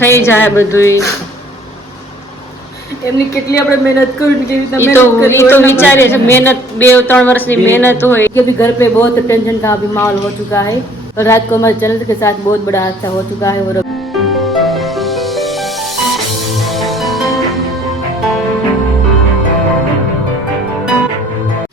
થઈ જાય બધું એમની કેટલી આપણે મહેનત કરી કેવી રીતે ये तो विचारे છે મહેનत 2-3 વર્ષની મહેનत હોય कि अभी घर पे बहुत टेंशन का अभी माहौल हो चुका है और रात को हमारे चैनल के साथ बहुत बड़ा हादसा हो चुका है और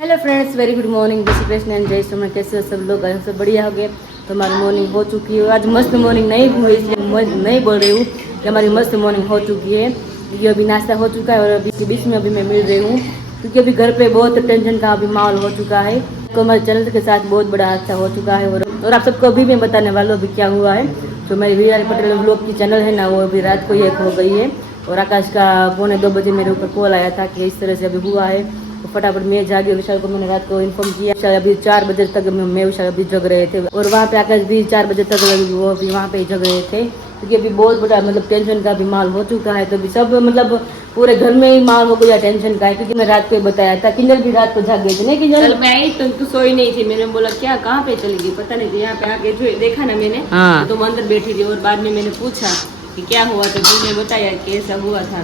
hello friends, very good morning. जय श्री कृष्ण एंड जय सोमनाथ। कैसे हो सब लोग? सब बढ़िया हो गए। तो हमारी मॉर्निंग हो चुकी है। आज मस्त मॉर्निंग नहीं हुई इसलिए मैं नहीं बोल रही हूँ कि हमारी मस्त मॉर्निंग हो चुकी है, क्योंकि अभी नाश्ता हो चुका है और अभी के बीच में अभी मैं मिल रही हूँ, क्योंकि अभी घर पे बहुत टेंशन का अभी माहौल हो चुका है। तो हमारे चैनल के साथ बहुत बड़ा हादसा हो चुका है और आप सबको अभी मैं बताने वाला हूँ अभी क्या हुआ है। तो मेरी वीराली पटेल ब्लॉग की चैनल है ना, वो अभी रात को 1 हो गई है और आकाश का 1:45 बजे मेरे ऊपर कॉल आया था कि इस तरह से अभी हुआ है। तो फटाफट मैं जागी। विशाल को मैंने रात को इन्फॉर्म किया। विशाल अभी 4 बजे तक मैं विशाल अभी जग रहे थे और वहाँ पे आकाश भी 4 बजे तक वो अभी वहाँ पे जग रहे थे, क्योंकि अभी बहुत बड़ा मतलब टेंशन का भी माहौल हो चुका है। तो अभी सब मतलब पूरे घर में ही माहौल हो गया टेंशन का है, क्योंकि मैं रात को ही बताया था। किंजल भी रात को जाग गई थी। नहीं किंजल? मैं आई तो तू सोई नहीं थी। मैंने बोला क्या कहाँ पे चली गई, पता नहीं थी। यहाँ पे आके जो देखा ना मैंने, तो तुम अंदर बैठी थी और बाद में मैंने पूछा कि क्या हुआ, तो तुमने बताया कि ऐसा हुआ था।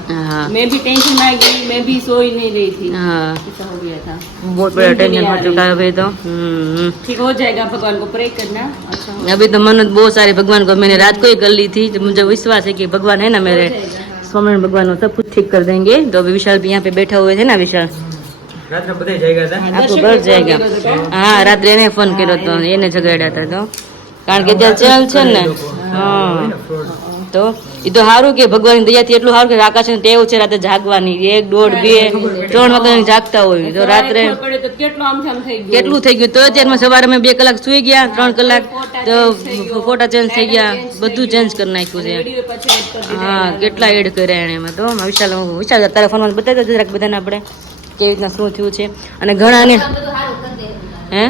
मैं भी टेंशन में आ गई, मैं भी सोई नहीं रही थी। ऐसा हो गया था, बहुत बड़ा टेंशन हो चुका है अभी तो। ठीक हो जाएगा, भगवान को प्रे करना। अच्छा अभी तो मन्नत बहुत सारी भगवान को मैंने रात को ही कर ली थी। तो मुझे विश्वास है कि भगवान है ना मेरे स्वामी भगवान सब कुछ ठीक कर देंगे। तो अभी विशाल भी यहाँ पे बैठा हुए थे ना। विशाल રાત્રે બધા જાગ્યા હતા आपको बढ़ जाएगा। हाँ, रात्रे એને फोन કર્યો તો એને જગાડ્યા હતા। તો કારણ કે ત્યાં ચેનલ છે ને, હા, તો એ તો સારું કે ભગવાનની દયાથી એટલું સારું કે આકાશને ટેવ છે રાતે જાગવાની 1, 1.5, 2, 3 વાગે જાગતા હોય। તો રાત્રે કેટલું થઈ ગયું, તો અત્યારમાં સવારે અમે 2 કલાક સુઈ ગયા, 3 કલાક તો ફોટા ચેન્જ થઈ ગયા, બધું ચેન્જ કરી નાખ્યું છે। હા, કેટલા એડ કર્યા એને એમાં। તો વિશાલ તારા ફોનમાં બતાવી દો જરાક બધાને આપણે કેવી રીતના શું થયું છે। અને ઘણાને હે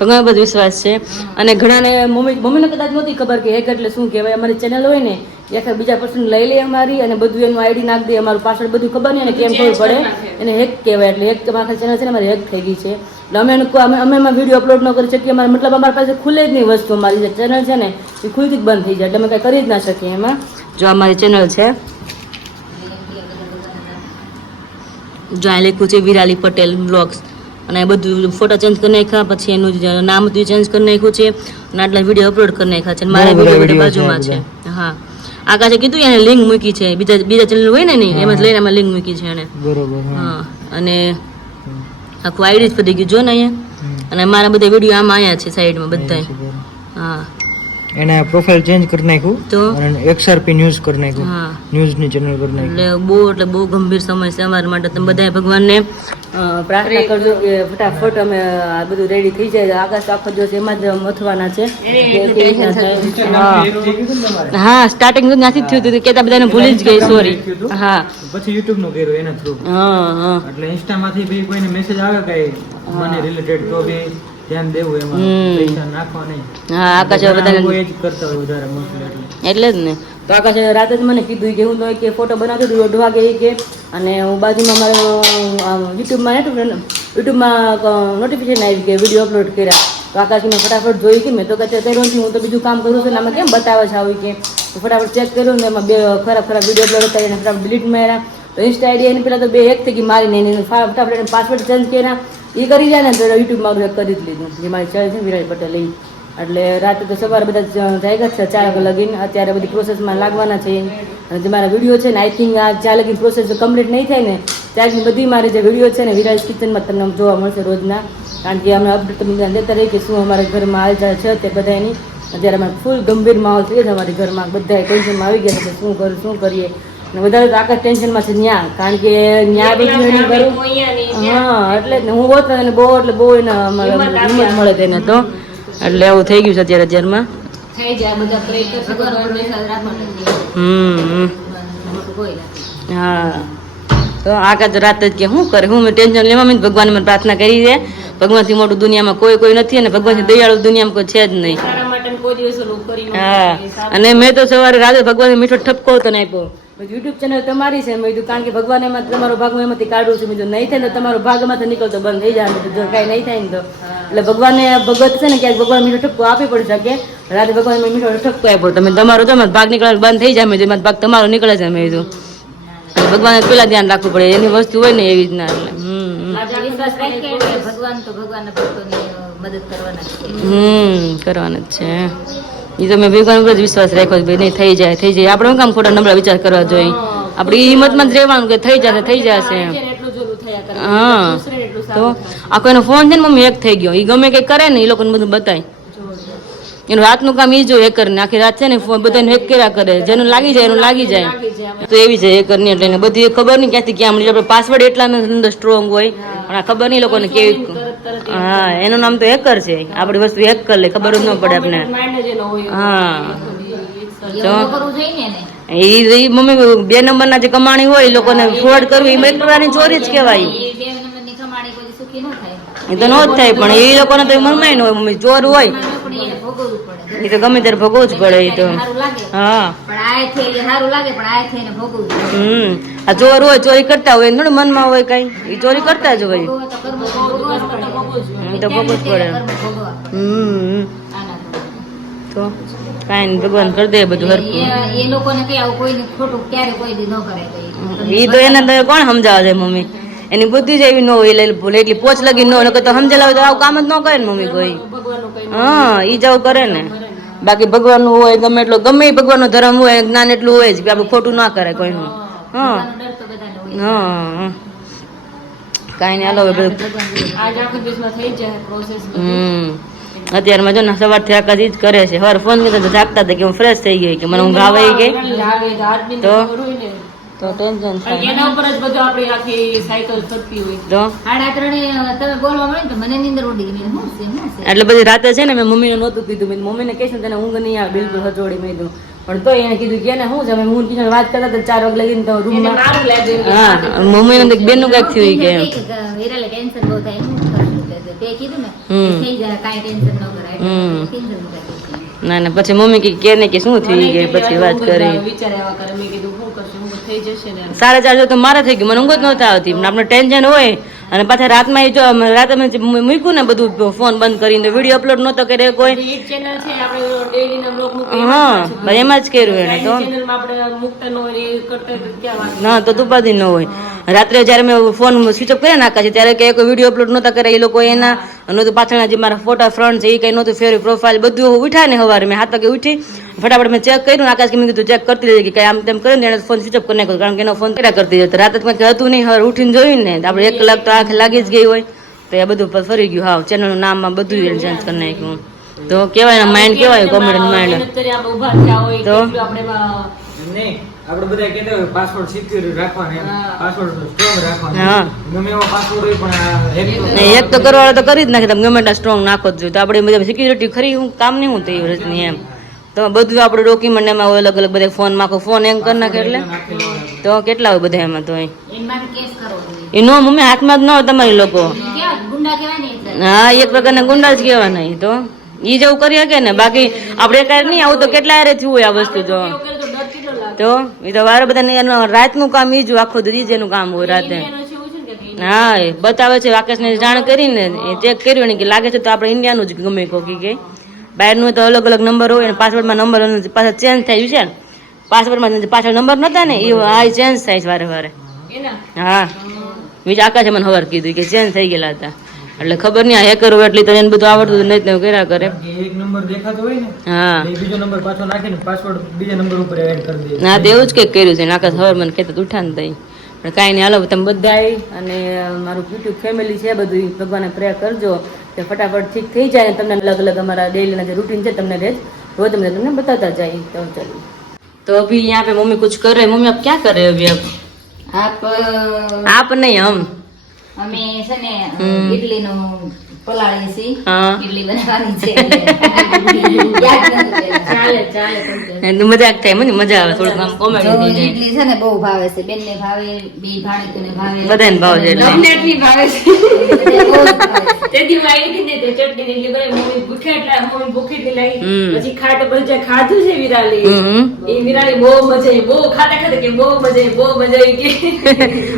ભગવાન બધો વિશ્વાસ છે। અને ઘણાને મમ્મીને કદાચ નહોતી ખબર કે હેક એટલે શું કહેવાય। અમારી ચેનલ હોય ને એ બીજા પર્સન લઈ લે અમારી અને બધું એનું આઈડી નાખી દે, અમારું પાછળ બધું ખબર નહીં અને કેમ ખબર પડે એને હેક કહેવાય। એટલે હેક અમારી ચેનલ છે ને અમારી હેક થઈ ગઈ છે। એટલે અમે એમાં વિડીયો અપલોડ ન કરી શકીએ। અમારે મતલબ અમારી પાસે ખુલે જ નહીં વસ્તુ। અમારી જે ચેનલ છે ને એ ખુલતી જ બંધ થઈ જાય, એટલે અમે કંઈ કરી જ ના શકીએ એમાં। જો અમારી ચેનલ છે, જો આ લખ્યું છે વિરાલી પટેલ બ્લોગ્સ, અને બધું ફોટા ચેન્જ કરી નાખ્યા, પછી એનું નામ બધું ચેન્જ કરી નાખ્યું છે અને આટલા વિડીયો અપલોડ કરી નાખ્યા છે। મારા વિડીયો બધા બાજુમાં છે। હા, આકાશે કીધું એને લિંક મૂકી છે, બીજા ચેનલ હોય ને નહીં એમાં લઈને અમે લિંક મૂકી છે એને, બરોબર। હા, અને આખું આઈડી જ પડી ગયું જો ને અહીંયા। અને મારા બધા વિડીયો આમાં આયા છે સાઈડમાં બધા। હા, એને પ્રોફાઇલ ચેન્જ કરી નાખ્યું તો અને XRP ન્યૂઝ કરી નાખ્યું, ન્યૂઝની ચેનલ કરી નાખ્યું। એટલે બહુ ગંભીર સમય છે અમારા માટે। તમે બધા ભગવાનને પ્રાર્થના કરજો કે ફટાફટ અમે આ બધું રેડી થઈ જાય। આકાશ આખો દિવસ એમાં જ મથવાના છે। હા, સ્ટાર્ટિંગ તો ત્યાંથી જ થયું હતું, કેતા બધાને ભૂલી જ ગઈ, સોરી। હા, પછી YouTube નું કર્યું એના થ્રુ। હા, એટલે ઇન્સ્ટામાંથી ભી કોઈને મેસેજ આવે કઈ મને રિલેટેડ તો ભી ધ્યાન દેવું એમાં, પૈસા નાખવા નહીં। હા, આકાશ બધાને કોઈ જ કરતા હોય વધારે મોસ્ટલી એટલે જ ને। તો આકાશે રાતે જ મને કીધું કે હું તો કે ફોટો બનાવતો હતો 1:30 વાગે કે, અને હું બાજુમાં મારો યુટ્યુબમાં નોટિફિકેશન આવી કે વિડીયો અપલોડ કર્યા। તો આકાશ મેં ફટાફટ જોઈ કે મેં તો કદાચ કર્યો નથી, હું તો બીજું કામ કરું છું ને આમાં કેમ બતાવે છે આવી કે। તો ફટાફટ ચેક કર્યું ને એમાં 2 ખરાબ વિડીયો અપલોડ હતા, એને ફટાફટ ડિલીટ માર્યા। તો ઇન્સ્ટા આઈડી એની પહેલાં તો 2 હેક થઈ ગઈ મારીને, એને ફટાફટ એને પાસવર્ડ ચેન્જ કર્યા। એ કરી જાય ને તો યુટ્યુબ મારું હેક કરી જ લીધું, જે મારી ચેનલ છે વિરાલી પટેલ એ। એટલે રાતે તો સવારે બધા જાગ્યા છે 4 વાગે લગીને, અત્યારે બધી પ્રોસેસમાં લાગવાના છે। અને જે મારા વિડીયો છે ને આઈ થિંક આ જ્યાં લગીને પ્રોસેસ કમ્પ્લીટ નહીં થાય ને ત્યાંથી બધી મારી જે વિડીયો છે ને વિરાલી કિચનમાં તમને જોવા મળશે રોજના। કારણ કે અમે અપડેટ તમને દેતા રહીએ કે શું અમારા ઘરમાં હાલચાલ છે તે બધાની। અત્યારે અમારે ફૂલ ગંભીર માહોલ થઈ છે અમારી ઘરમાં, બધા ટેન્શનમાં આવી ગયા છે કે શું કરીએ। અને વધારે તો આકાશ ટેન્શનમાં છે ન્યા, કારણ કે ન્યા બધું એની કરું। હા, એટલે જ ને હું હોત ને બહુ એટલે બહુ એને હિંમત મળે તેને તો। એટલે એવું થઈ ગયું છે અત્યારમાં। હા, તો આકાશ રાત જ કે શું કરે, હું ટેન્શન લેવા મેં ભગવાન મને પ્રાર્થના કરી છે। ભગવાનથી મોટું દુનિયામાં કોઈ નથી અને ભગવાનથી દયાળુ દુનિયામાં કોઈ છે જ નહીં। કોઈ દિવસ ઓલું કરી ન હા શકે. અને મેં તો સવારે રાતે ભગવાન મીઠો ઠપકો હતો ને આપ્યો. યુટ્યુબ ચેનલ તમારી છે મેં કીધું, કારણ કે ભગવાન એમાં તમારો ભાગ હું એમાંથી કાઢું છું. બીજું નહીં થાય ને તમારો ભાગમાંથી નીકળતો બંધ થઈ જાય. જો કાંઈ નહીં થાય ને તો એટલે ભગવાનને ભગવત છે ને ક્યાંક ભગવાન મીઠો ઠપકો આપી પડી શકે. રાતે ભગવાન મીઠો ઠપકો આપ્યો, તમે તમારો તમે ભાગ નીકળવાનો બંધ થઈ જાય. મેં જેમાં ભાગ તમારો નીકળે છે મેં કીધું ભગવાને પેલા ધ્યાન રાખવું પડે, એની વસ્તુ હોય ને એવી રીતના. એટલે વિશ્વાસ રાખીએ એટલે ભગવાન તો ભગવાનના ભક્તોની મદદ કરવાના જ છે. કરવાનું જ છે. એ તો મેં ભગવાન ઉપર જ વિશ્વાસ રાખ્યો ભાઈ નહીં થઈ જાય થઈ જાય. આપણે શું કામ ખોટા નબળા વિચાર કરવા જોઈએ? આપણી હિંમતમાં જ રહેવાનું કે થઈ જશે થઈ જશે. એટલું જ ઓલું થયા કરે. હા દૂસરે એટલું તો સારું આખો એનો ફોન છે ને મમ્મી હેક થઈ ગયો. એ ગમે કંઈ કરે ને એ લોકોને બધું બતાય. એનું રાતનું કામ એ જો હેકર ને આખી રાત છે ને ફોન બધાને હેક કર્યા કરે. જેનું લાગી જાય એનું લાગી જાય. તો એવી છે હેકર ની. એટલે એને બધી ખબર નહીં ક્યાંથી ક્યાં મળી જાય. પાસવર્ડ એટલા અંદર સ્ટ્રોંગ હોય પણ આ ખબર નહીં લોકોને કેવી. હા એનું નામ તો હેકર છે. આપણી વસ્તુ હેક કરી લે ખબર જ ન પડે આપણે. માઇન્ડ જ એનો હોય. હા એવું ન કરવું જોઈએ ને. એ મમ્મી 2 નંબરના જે કમાણી હોય એ લોકોને ફ્રોડ કરવી એ એક પ્રકારની ચોરી જ કહેવાય. એ 2 નંબરની કમાણી કોઈ સુખી ન થાય. એ તો નો જ થાય પણ એ લોકોને તો મનમાય ન હોય. મમ્મી ચોર હોય પણ એને ભોગવવું પડે. એ તો ગમે ત્યારે ભોગવવું જ પડે. એ તો સારું લાગે હા પણ આયથી એ સારું લાગે પણ આયથી એને ભોગવવું પડે. આ ચોર હોય ચોરી કરતા હોય થોડું મનમાં હોય કઈ. એ ચોરી કરતા જ હોય. ભોગવવા તો કર્મ ભોગવવા જ પડે. એ તો ભોગવવું જ પડે. કર્મ ભોગવવા. આના તો કાંઈ નહીં ભગવાન કરી દે બધું હરખું. એ લોકોને કઈ આવું કોઈને ખોટું ક્યારે કોઈ દી ન કરે તો એ તો એને તો કોણ સમજાવે છે મમ્મી? એની બુદ્ધિ જ એવી ન હોય. એટલે એટલી પોચ લગી ન હોય તો સમજેલા હોય તો આવું કામ જ ન કરે ને મમ્મી કોઈ. ભગવાનનું કઈ હા ઈ જવું કરે ને. બાકી ભગવાનનું હોય ગમે એટલો ગમે એ ભગવાનનો ધર્મ હોય જ્ઞાન એટલું હોય જ કે આપણે ખોટું ના કરે કોઈનું. હા ડર તો બધાને હોય. હા કાંઈ નહીં હાલો હવે બધું. આજ આખો દિવસમાં થઈ જાય પ્રોસેસ. અત્યારમાં જો ને સવારથી આકાશ ઈ જ કરે છે. સવારે ફોન કર્યો તો જાગતા હતા કે હું ફ્રેશ થઈ ગઈ કે મને ઊંઘ આવે ગઈ તો તો ટેન્શન થાય. એના ઉપર જ બધું આપણી આખી સાયકલ ફરતી હોય. તો 3:30 તમે બોલવા મળે ને તો મને નીંદર ઉડી ગઈ. શું છે શું છે? એટલે બધી રાતે છે ને મેં મમ્મીને નહોતું કીધું. મેં મમ્મીને કહીશ ને તને ઊંઘ નહીં આવે બિલકુલ હચોડી મેં કીધું. પણ તો એને કીધું કે એને શું છે હું કીધું વાત કરતા હતા 4 વાગે લગીને તો રૂમમાં. મારું લાગે હા મમ્મીને બેનનું કાંઈક થયું કે હિરાલે ટેન્શન બહુ થાય. શું કરશું? તે કીધું ને કે થઈ જાય કાંઈ ટેન્શન ન કરાય. ટેન્શન ન કરાય. ના પછી મમ્મી કે ને કે શું થઈ ગઈ પછી વાત કરી. વિચાર આવ્યા કરે. મેં કીધું શું કરશું ઊંઘ થઈ જશે ને. 4:30 તો મારે થઈ ગયું. મને ઊંઘ જ નહોતા આવતી. પણ આપણે ટેન્શન હોય અને પાછા રાતમાં એ જો રાતે મેં મૂક્યું ને બધું ફોન બંધ કરીને વિડીયો અપલોડ નહોતો કરે કોઈ. એક ચેનલ છે આપણે ડેઈલી ના બ્લોગ મૂકીએ. હા એમાં જ કર્યું એને તો. ચેનલમાં આપણે મૂકતા ન હોય એ કરતા હોય તો ક્યાં વાત. ના તો તુપાદી ન હોય. રાત્રે જયારે મેં ફોન સ્વિચ ઓફ કરી નાખા છે ત્યારે કે કોઈ વિડીયો અપલોડ નહોતા કરે એ લોકો એના. નહોતું પાછળના જે મારા ફોટા ફ્રન્ટ છે એ કઈ નહોતું ફેરવી પ્રોફાઇલ બધું ઉઠાય ને સવારે મેં 7 વાગે ઉઠી ફટાફટ મેં ચેક કર્યું. આકાશ કે મેં કીધું ચેક કરતી રહેજે કે આમ તેમ કરીને એને ફોન સ્વિચ ઓફ કરી નાખ્યો. કારણ કે એનો ફોન કર્યા કરતી હતો. રાત જ કંઈ હતું નહીં. હવે ઉઠીને જોયું ને આપણે 1 કલાક તો આંખ લાગી જ ગઈ હોય તો એ બધું ફરી ગયું. હા ચેનલનું નામમાં બધું ચેન્જ કરી નાખ્યું. તો કેવાય માઇન્ડ કેવાય કોમેડી માઇન્ડ. અત્યારે આપણે ઊભા થયા હોય તો? કેટલું આપણે નહીં આપણે બધા કહેતા હોય પાસવર્ડ સિક્યોર રાખવાનો એમ પાસવર્ડ સ્ટ્રોંગ રાખવાનો. હા ગમે એવો પાસવર્ડ હોય પણ આ hack તો નહીં એક તો કરવાવાળા તો કરી જ નાખે. તમે ગમે એટલા સ્ટ્રોંગ નાખો જ જોઈએ. તો આપણે બધા સિક્યુરિટી ખરી હું કામ નહીં હું તો એ રચની એમ. તો બધું આપણે ડોક્યુમેન્ટ એમાં હોય અલગ અલગ બધા ફોનમાં આખો ફોન હેંગ કરી નાખે એટલે તો કેટલા હોય બધા એમાં તો એની માટે કેસ કરવો જોઈએ. એ નો મમ્મી હાથમાં જ ન હોય તમારી લોકો. કેવા ગુંડા કહેવાય ને એટલે. હા એક પ્રકારના ગુંડા જ કહેવાના. ઈ તો ઈ જેવું કરી શકે ને. બાકી આપણે કાંઈ નહીં આવું તો કેટલા હારે થયું હોય આ વસ્તુ તો. ડર કેટલો લાગે. તો એ તો વારે બધા રાતનું કામ ઈ જ આખો દી જેનું કામ હોય રાતે. એનો છે એવું છે ને કે હા એ બતાવે છે. આકાશને જાણ કરીને એ ચેક કર્યું ને કે લાગે છે તો આપણે ઇન્ડિયાનું જ ગમે કોકી કે બહારનું તો અલગ અલગ નંબર હોય ને પાસવર્ડમાં નંબર પાછા ચેન્જ થાય છે ને. પાસવર્ડમાં પાછળ નંબર નતા ને એ આ ચેન્જ થાય છે વારે વારે. એના હા બીજા આકાશે મને ખબર કીધું કે ચેન્જ થઈ ગયેલા હતા. એટલે ખબર નહીં આ હેકર હોય એટલે તો એને બધું આવડતું નહીં તો કર્યા કરે. એક નંબર દેખાતો હોય ને હા એ બીજો નંબર પાછો નાખીને પાસવર્ડ બીજા નંબર ઉપર એડ કરી દે. ના તો એવું જ કંઈક કર્યું છે. આકાશ ખબર મને કહેતા ઉઠા ને તઈ પણ કાંઈ નહીં હાલો તમે બધા આવી અને મારું યુટ્યુબ ફેમિલી છે બધું ભગવાને પ્રે કરજો કે ફટાફટ ઠીક થઈ જાય. તમને અલગ અલગ અમારા ડેઈલીના જે રૂટીન છે તમને રોજ તમને બતાવતા જાય. તો ચલો તો અભી यहाँ पे मम्मी कुछ कर रहे हैं. मम्मी आप क्या कर रहे हैं अभी? આપ आप नहीं हम. અમે છે ને ઇડલીનું પલાળી છે હા. ઇડલી બનાવવાની છે યાદ નથી પહેલા. ચાલે ચાલે પણ એને મજાક થાય મને મજા આવે થોડુંક આમ કોમેડી જો થઈ જાય ઇડલી છે ને બહુ ભાવે છે બેનને ભાવે બે ભાણેજોને ભાવે બધાને ભાવે છે એટલે. તમને એટલી ભાવે છે બધાને બહુ જ ભાવે છે. તેથી હું આવી હતી ને તે ચટણી એટલી બધી મમ્મી ભૂખે એટલે મમ્મી ભૂખી લાગી હમ. પછી ખાટ પર જે ખાધું છે વિરાલી હમ. એ વિરાલી બહુ મજા આવી બહુ ખાતા ખાતા કે બહુ મજા આવી બહુ મજા આવી કે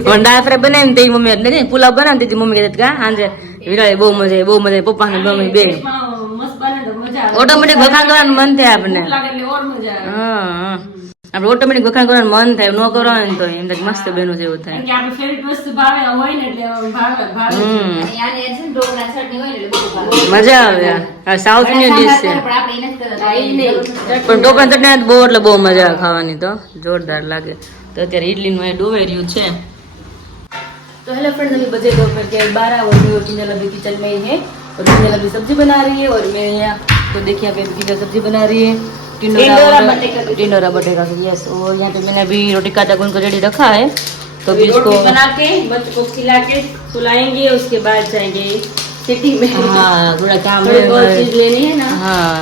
પણ દાળ ફ્રાય બનાવીને તે મમ્મી એટલે પુલાવ બનાવી દીધી મમ્મી કહેતી કા સાંજે વિરાળે બહુ મજા આવી, બહુ મજા આવી, પપ્પાને મમ્મી બે મસ્ત બને તો મજા આવે ઓટોમેટિક વખાણ કરવાનું મન થાય આપણને. ભૂખ લાગે એટલે ઓર મજા આવે હા આપણે ઓટોમેટિક વખાણ કરવાનું મન થાય, ન કરવાનું ને તો એમ થાય કે મસ્ત બેનું છે એવું થાય. કારણ કે આપણે ફેવરિટ વસ્તુ ભાવે હોય ને એટલે ભાવે ભાવે જ. હમ અને આને છે ને ઢોકળા ચટણી હોય ને એટલે બહુ ભાવે. મજા આવે આ સાઉથ ઇન્ડિયન ડિશ છે. પણ આપણે એને જ કરતા. હા, ઈ નહીં. પણ ઢોકળા ચટણી બહુ એટલે બહુ મજા આવે ખાવાની, તો જોરદાર લાગે. તો અત્યારે ઇડલીનું એ ડોવાઈ રહ્યું છે. तो हेलो फ्रेंड्स, अभी बजे दोपहर के 12 और मैं और किंजल अभी किचन में ही है और किंजल अभी सब्जी बना रही है और मैं यहाँ तो देखिए यहाँ पे किंजल सब्जी बना रही है टिंडोरा बटेका की। टिंडोरा बटेका की, यस। और यहाँ पे मैंने अभी रोटी काटा गूंद को रेडी रखा है, तो अभी रोटी इसको बना के बच्चों को खिला के सुलाएंगे, उसके बाद जाएंगे सिटी में हाँ थोड़ा काम थोड़ी बहुत है। चीज लेनी है ना, हाँ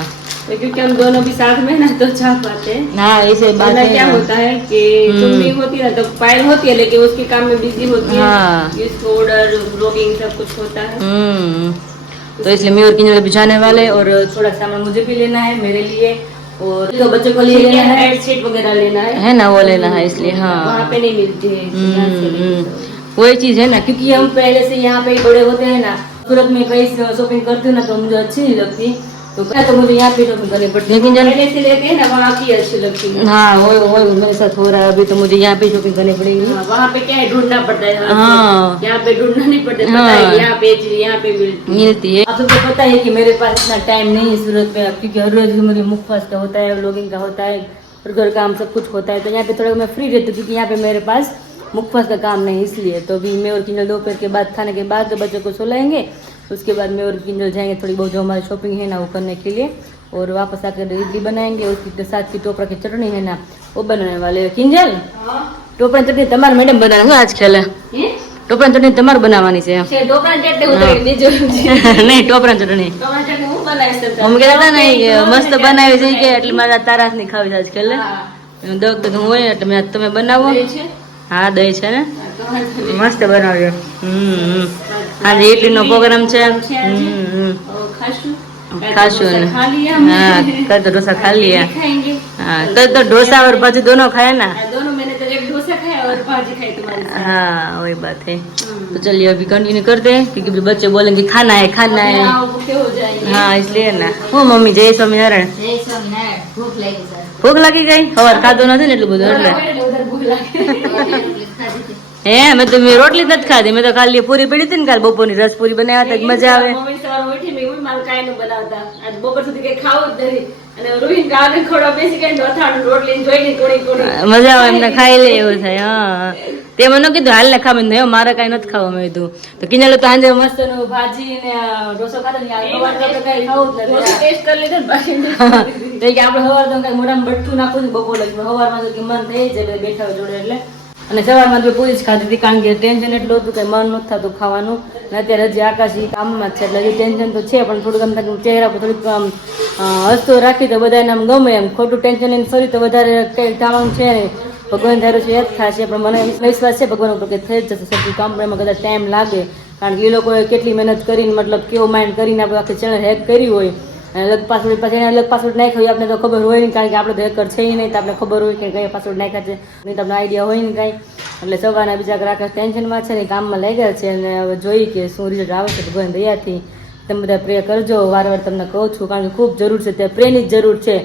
तो क्योंकि हम दोनों भी साथ में ना तो चाह पाते हैं। हाँ ऐसे बात वरना है क्या ना। होता है कि तुम नहीं होती ना तो पायल होती है लेकिन उसके काम में बिजी होती है, हाँ। इसको ऑर्डर ब्लॉगिंग सब कुछ होता है। तो इसलिए मैं और किंजल अभी जाने वाले और थोड़ा सामान मुझे भी लेना है मेरे लिए और तो बच्चों को लिए लेना है, बेडशीट वगैरह लेना है ना, वो लेना है इसलिए। हाँ वहाँ पे नहीं मिलती है, यहाँ से लेंगे तो। वही चीज है ना, क्योंकि हम पहले से यहाँ पे ही बड़े होते हैं ना, सूरत में कहीं शॉपिंग करती हूँ ना तो मुझे अच्छी नहीं लगती, तो मुझे यहाँ पे शॉपिंग करनी पड़ती है। लेकिन जब पहले से लेते हैं ना वहाँ की अच्छी लगती है। हाँ वो मेरे साथ हो रहा है अभी, तो मुझे यहाँ पे शॉपिंग करनी पड़ेगी। हाँ, वहाँ पे क्या है ढूंढना पड़ता है, हाँ। यहाँ पे ढूंढना नहीं पड़ता है, हाँ। पता है यहाँ पे चीज यहाँ पे मिलती है। आप सबको पता है कि मेरे पास इतना टाइम नहीं है सूरत में, क्योंकि हर रोज मुझे मुखवास का होता है, व्लॉगिंग का होता है और घर काम सब कुछ होता है, तो यहाँ पे थोड़ा मैं फ्री रहती हूँ क्योंकि यहाँ पे मेरे पास मुखवास का काम नहीं, इसलिए। तो अभी मैं और किंजल दोपहर के बाद खाने के बाद बच्चों को सुलाएंगे, उसके बाद मैं और किंजल जाएंगे थोड़ी बहुत जो हमारी शॉपिंग है ना वो करने के लिए, और वापस आकर इडली बनाएंगे, उसके साथ की टोपरा की चटनी है ना वो बनाने वाले हैं। किंजल टोपरा चटनी તમારે મેડમ બનાવવાની આજ ખેલે ટોપરા ચટણી તમારે બનાવવાની છે છે ઢોકળા ચટણી ઉતરી દીજો નહીં ટોપરા ચટણી ટોપરા ચટણી હું બનાવીશ તમને. મમ્મી કહેતા નહીં કે મસ્ત બનાવી છે કે એટલે મારા તારા હાથની ખાવી છે આજ ખેલે હા. દોક તો હોય એટલે મેં તમે બનાવો દહીં છે? હા દહીં છે ને હા, તો વાંધો નહીં. મસ્ત બનાવ્યો આજે ઇડલીનો પ્રોગ્રામ છે છે આજે. હમ ખાશું ખાશું ને खा लिया हमने। हाँ कल तो डोसा खा लिया खाएंगे हाँ कल तो डोसा और भाजी दोनों खाया ना दोनों मैंने तो एक डोसा खाया और भाजी खाई तुम्हारे साथ। हाँ वही बात है। तो चलिए अभी कंटिन्यू करते हैं क्योंकि बच्चे बोलेंगे खाना है हाँ, भूखे हो जाएंगे। हाँ इसलिए ना वो मम्मी जय स्वामीनारायण જય સ્વામિનારાયણ. ભૂખ લાગી સર. ભૂખ લાગી ગઈ સવાર ખાધો નથી ને એટલું બધું એટલે એટલે ઉધર ભૂખ લાગે। ખાધી હતી. હે મેં તો રોટલી નથી ખાધી, મેં તો ખાલી પૂરી પડી હતી ને કાલ બપોરની રસ પૂરી બનાવ્યા હતા મજા આવે મમ્મી સવારે ઉઠી મેં એવું મારે કાંઈ ન બનાવતા આજ બપોર સુધી કઈ ખાવું જ નથી અને રોહિન ગાર્ડન ખોડા બેસી ગઈ અથાણું રોટલી જોઈને થોડી થોડી મજા આવે એમને ખાઈ લે એવું થાય હા તે મને કીધું હાલ ને ખાવા મેં મારે કઈ નથી ખાવા મેં કીધું તો કિંજલ તો સાંજે મસ્ત નું ભાજી ને ઢોસો ખાધો ને સવાર તો આપણે કઈ ખાવું જ નથી ટેસ્ટ કરી લીધો ને બાકી તો કે આપણે સવાર તો કઈ મોઢામાં બટકું નાખું ને બપોર લગી સવારમાં તો કે મન થઈ જાય બેઠા હોય જોડે એટલે અને સવારમાં તો પૂરી જ ખાધી હતી કારણ કે ટેન્શન એટલું હતું કે મન નથી થતું ખાવાનું ને અત્યારે હજી આકાશી કામમાં જ છે એટલે હજી ટેન્શન તો છે પણ થોડુંક આમ થાય કે ચહેરા પર થોડુંક આમ હસતો રાખી તો બધાને આમ ગમે એમ ખોટું ટેન્શન એને ફરી તો વધારે કંઈ થવાનું છે નહીં ભગવાન ધારું છે એ જ થશે પણ મને વિશ્વાસ છે ભગવાન ઉપર કે થઈ જ જશે સબ્જી કામ પણ એમાં કદાચ ટાઈમ લાગે કારણ કે એ લોકોએ કેટલી મહેનત કરીને મતલબ કેવો માઇન્ડ કરીને આપણે આખી ચેનલ હેક કરી હોય અને અલગ પાસવર્ડ પછી એને અલગ પાસવર્ડ નાખ્યો હોય આપણે તો ખબર હોય નહીં કારણ કે આપણે તો હેકર છે નહીં તો આપણે ખબર હોય કે કયા પાસવર્ડ નાખ્યા છે નહીં તમને આઈડિયા હોય ને કાંઈ એટલે સવારના બીજા ગ્રાહક ટેન્શનમાં છે ને કામમાં લાગ્યા છે અને હવે જોઈ કે શું રિઝલ્ટ આવે છે ભગવાન દયાથી તમે બધા પ્રે કરજો વારવાર તમને કહું છું કારણ કે ખૂબ જરૂર છે ત્યાં પ્રેની જ જરૂર છે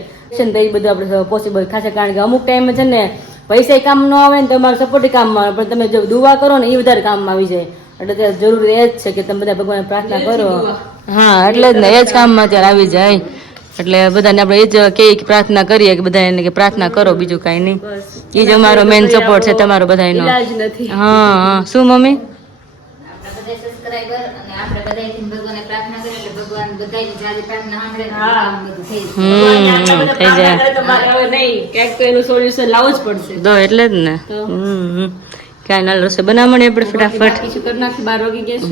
ને તો એ બધું આપણે પોસિબલ થશે કારણ કે અમુક ટાઈમે છે ને પૈસા કામ ન આવે ને તમારે સપોર્ટ કામમાં આવે પણ તમે જો દુઆ કરો ને એ વધારે કામમાં આવી જાય એટલે ત્યારે જરૂર એ જ છે કે તમે બધા ભગવાનને પ્રાર્થના કરો હા એટલે જ ને એ જ કામમાં ત્યારે આવી જાય એટલે બધાને આપણે એ જ કહીએ કે પ્રાર્થના કરીએ કે બધા એને કે પ્રાર્થના કરો બીજું કાંઈ નહીં એ જ અમારો મેઇન સપોર્ટ છે તમારો બધાનો ઈલાજ નથી હા હા શું મમ્મી આપણા બધા સબસ્ક્રાઇબર અને આપણે બધાયથી ભગવાનને પ્રાર્થના કરીએ એટલે ભગવાન બધાયની જાજી પ્રાર્થના સાંભળે ને હા. કામ બધું થઈ જાય. આટલા બધા થઈ જાય પ્રાર્થના કરે તો મારે હવે નહીં ક્યાંક તો એનું સોલ્યુશન લાવવું જ પડશે તો એટલે જ ને કાંઈ ના રસોઈ બનાવવાની આપણે ફટાફટ બાકી શું કરી નાખી 12 વાગી ગયા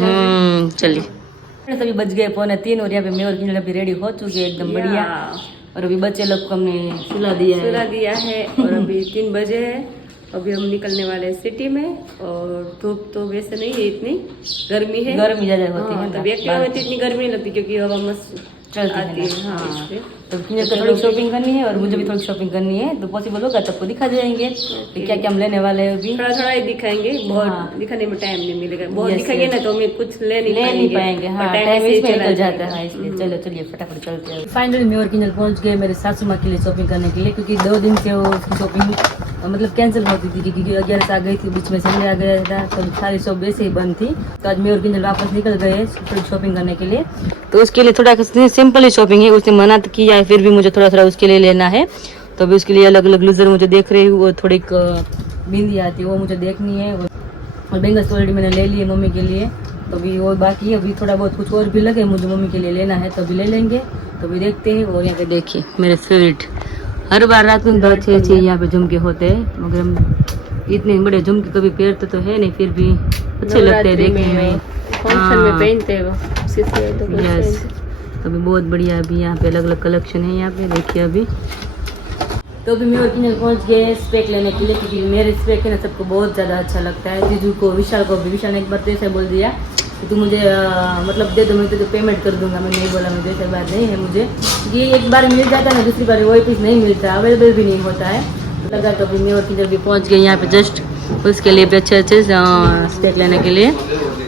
છે ચલી अभी बज गए 2:45 और यहाँ पे मैं और किंजल अभी रेडी हो चुके हैं एकदम बढ़िया। और अभी बच्चे लोग को हमने सुला दिया है और अभी 3 बजे है। अभी हम निकलने वाले हैं सिटी में और धूप तो वैसे नहीं है इतनी, गर्मी है, गर्मी ज्यादा होती है। तब एक्टिवा में तो इतनी गर्मी नहीं लगती क्योंकि हवा मस्त चलती है। हाँ, तो किंजल को थोड़ी शॉपिंग करनी है और मुझे भी थोड़ी शॉपिंग करनी है, तो पॉसिबल होगा तब को दिखा जाएंगे कि क्या क्या हम लेने वाले हैं। अभी थोड़ा ही दिखाएंगे, बहुत दिखाने में टाइम नहीं मिलेगा। बहुत दिखाएंगे ना तो हमें कुछ ले नहीं पाएंगे। हाँ, टाइम इसमें निकल जाता है, इसलिए चलो चलिए फटाफट चलते हैं। फाइनली मैं और किंजल पहुंच गए मेरे सासू माँ के लिए शॉपिंग करने के लिए, क्योंकि 2 दिन से वो शॉपिंग मतलब कैंसिल होती थी क्योंकि 11 से आ गई थी, बीच में संडे आ गया था, तो सारी शॉप वैसे ही बंद थी। तो आज मैं और किंजल वापस निकल गए थोड़ी शॉपिंग करने के लिए। तो उसके लिए थोड़ा सिंपल ही शॉपिंग है, उसने मना तो किया है, फिर भी मुझे थोड़ा उसके लिए लेना है। तो अभी उसके लिए अलग अलग लूजर मुझे देख रही हूँ, वो थोड़ी बिंदी आती है वो मुझे देखनी है, और बैंगल्स ऑलरेडी मैंने ले लिए मम्मी के लिए। तो अभी वो बाकी है, अभी थोड़ा बहुत कुछ और भी लगे मुझे मम्मी के लिए लेना है, तो अभी ले लेंगे। तो अभी देखते हैं। और यहाँ पे देखिए मेरे फेवरेट, हर बार रात में अच्छे अच्छे यहाँ पे झुमके होते हैं, मगर इतने बड़े झुमके कभी पहनते तो है नहीं, फिर भी अच्छे लगते हैं देखने में, फंक्शन में पहनते हैं वो। यस, अभी बहुत बढ़िया अभी यहाँ पे अलग अलग कलेक्शन है यहाँ पे देखिए अभी। तो अभी मैं और किंजल पहुँच गए स्पेक लेने के लिए, क्योंकि मेरे स्पेक है ना सबको बहुत ज़्यादा अच्छा लगता है। जीजू को, विशाल को भी, विशाल ने एक बार तो ऐसे बोल दिया कि तू मुझे मतलब दे दो, मैं तुझे पेमेंट कर दूंगा। मैं नहीं बोला, मुझे ऐसी बात नहीं है, मुझे ये एक बार मिल जाता है ना, दूसरी बार वही पीस नहीं मिलता, अवेलेबल भी नहीं होता है। तो लगा तो अभी मैं और किंजल भी पहुँच गए यहाँ पे जस्ट उसके लिए भी अच्छे अच्छे स्पेक लेने के लिए।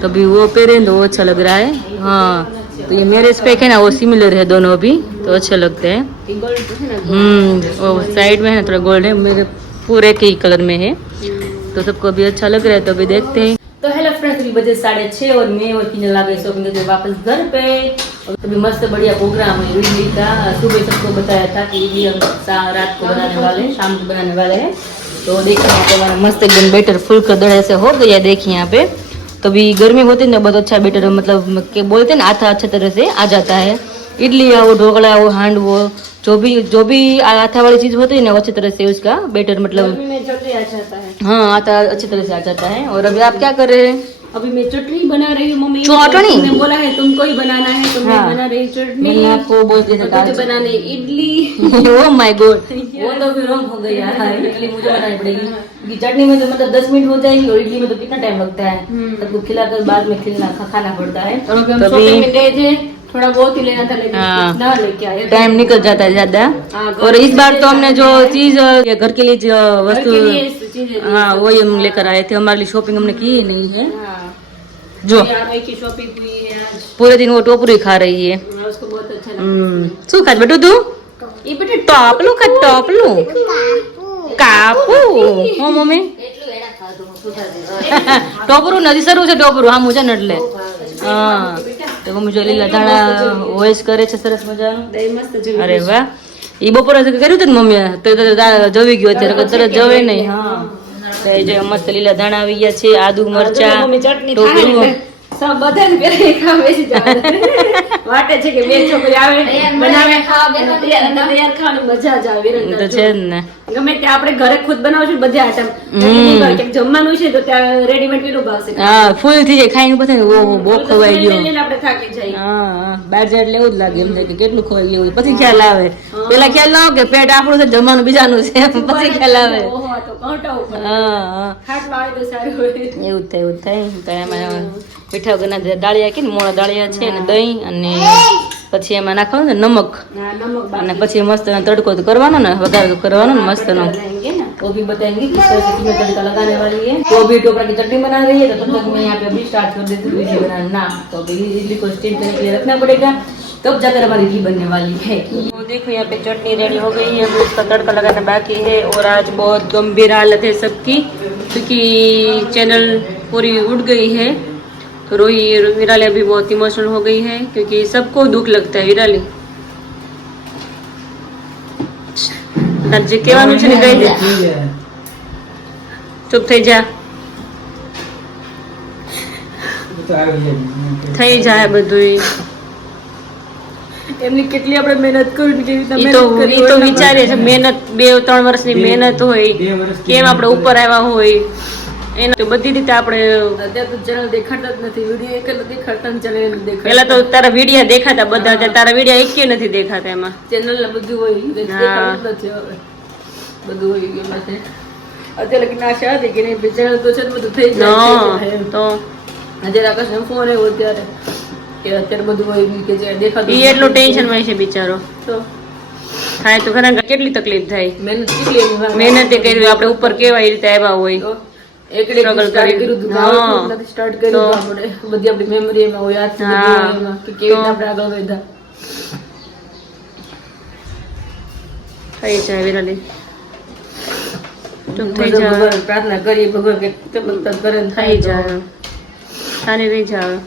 तो अभी वो पहने तो वो अच्छा लग रहा है। हाँ, तो ये मेरे स्पेक है ना वो सिमिलर है दोनों भी, तो अच्छे लगते हैं। वो साइड में है ना थोड़ा गोल्ड है, मेरे पूरे के ही कलर में है, तो सबको भी अच्छा लग रहा है। तो अभी देखते हैं। तो हेलो फ्रेंड्स, अभी बजे 6:30 और मैं और किंजल आ गए शॉपिंग करके वापस घर पे। और अभी मस्त बढ़िया प्रोग्राम है इडली का। सुबह सबको बताया था कि इडली हम रात को बनाने वाले हैं, शाम को बनाने वाले हैं। तो देखिए यहाँ पे हमारा मस्त एकदम बेटर फुल का दड़ा ऐसे हो गया, देखिए यहाँ पे। तो अभी गर्मी होती है ना, बहुत अच्छा बेटर मतलब के बोलते हैं ना, आथा अच्छे तरह से आ जाता है। इडली या वो ढोकला वो हांड वो जो भी आथा वाली चीज होती है ना, वो अच्छी तरह से उसका बेटर मतलब हाँ आता अच्छी तरह से आ जाता है। और अभी आप क्या कर रहे हैं? अभी मैं चटनी बना रही हूँ मम्मी। चटनी? तुमने बोला है तुमको ही बनाना है, तो मैं बना रही हूँ चटनी। आपको बोल तुझे बनाने इडली। ओह माय गॉड, वो तो भी रॉन्ग हो गई यार। इडली मुझे बनानी पड़ेगी, क्योंकि चटनी में तो मतलब 10 मिनट हो जाएगी और इडली में तो कितना टाइम लगता है, सबको खिलाकर बाद में खाना पड़ता है। और अभी हम शॉपिंग में गए थे, थोड़ा बहुत ही लेना था, लेकिन ना लेके आए, टाइम निकल जाता है ज्यादा। और इस बार तो हमने जो चीज घर के लिए जो वस्तु हाँ वही हम लेकर आए थे, हमारे लिए शॉपिंग हमने की ही नहीं है। जो की शॉपिंग हुई है आज, पूरे दिन वो टोपरू खा रही है, उसको बहुत अच्छा लगता है। શું ખાસ બેટુ તું? એ બેટા ટોપલું ખા ટોપલું કાપુ હો મમ્મી ટોપરું નથી સરું છે ટોપરું હા મુજે નડલે હા તો મમ્મી જો લીલા ધાણા વોઇસ કરે છે સરસ મજાનું અરે વાહ એ બપોરે કર્યું હતું ને મમ્મી તો જવી ગયો અત્યારે તરત જવે નહીં હા જે મસ્ત લીલા ધાણા આવી ગયા છે આદુ મરચા ટોપરું सब બધા ને પેલા ખાવા બેસી જાય વાટે છે કે બે છોકરી આવે બનાવે ખાવા તૈયાર ખાવાની મજા જ આવે તો છે ને ગમે તે આપણે ઘરે ખુદ બનાવશું બધી આઈટમ કે જમવાનું છે તો ત્યાં રેડીમેડ કેટલું ભાવશે હા ફૂલ થઈ જાય ખાઈને પછી ઓહો બહુ ખવાઈ ગયો આપણે થાકી જાય હા બહાર જાય એટલે એવું જ લાગે એમ કે કેટલું ખવાઈ ગયું પછી ખ્યાલ આવે પેલા ખ્યાલ ના આવે કે પેટ આપણું છે જમવાનું બીજાનું છે પછી ખ્યાલ આવે ઓહો તો કાંટા ઉપર હા ખાટલો આવે તો સારું હોય એવું થાય તો એમાં મીઠા વગરના દાળિયા કે મોળા દાળિયા છે ને દહીં અને પછી એમાં નાખવાનું ને નમક અને પછી મસ્ત તડકો તો કરવાનો ને વઘાર કરવાનો ને મસ્ત નો वो भी बताएंगे किस तरह से किमें तड़का लगाने वाली है। तो अभी टोपरा की चटनी बना रही है, तो तब तक मैं यहाँ पे अभी स्टार्ट कर देती हूँ इडली बनाना। तो अभी इडली को स्टीम करने के लिए रखना पड़ेगा, तब जाकर हमारी इडली बनने वाली है। तो देखो यहाँ पे चटनी रेडी हो गई है, उसका तड़का लगाना बाकी है। और आज बहुत गंभीर हालत है सबकी, क्योंकि चैनल पूरी उठ गई है। तो विराली अभी बहुत इमोशनल हो गई है, क्योंकि सबको दुख लगता है। विराली જે કહેવાનું છે ને કહી દે, ચૂપ થઈ જા, થઈ જાય બધું એમની કેટલી આપણે મહેનત કરી તો વિચારીએ છે મહેનત 2-3 વર્ષની મહેનત હોય કેમ આપણે ઉપર આવ્યા હોય એનો તો બધી રીતે આપણે અત્યારે તો ચેનલ દેખાડતા જ નથી, વિડીયો એક દેખાડતા ને ચેનલ દેખાડતા. પેલા તો તારા વિડીયા દેખાતા બધા, અત્યારે તારા વિડીયા એકે નથી દેખાતા એમાં. ચેનલ ને બધું હોય દેખાડતું નથી હવે, બધું હોય ગયું માથે. અત્યારે કે આશા હતી કે નહીં ચેનલ તો છે જ બધું થઈ જાય તો અત્યારે આકાશ ફોન આવ્યો ત્યારે કે અત્યારે બધું હોય ગયું કે જે દેખાતું ઈ એટલું ટેન્શન માં છે બિચારો. તો થાય તો ખરા કેટલી તકલીફ થાય, મહેનત કેટલી એની વાત. મહેનતે કરી આપણે ઉપર કેવા એ રીતે આવ્યા હોય. તો એકડે Struggle start કરી. કર્યું હતું, હા. ગાવાનું start કર્યું હતું આપણે. બધી આપણી memory એમાં હોય, યાદ છે બધું હા. હોય એમાં કે કેવી રીતે તો. આપણે આગળ વધ્યા. થઈ જાય વિરાલી, ચૂપ થઈ ભગવાન જાય, પ્રાર્થના કરીએ ભગવાન કે તબક્કા કરે ને થઈ જાય, સારી રહી જાય.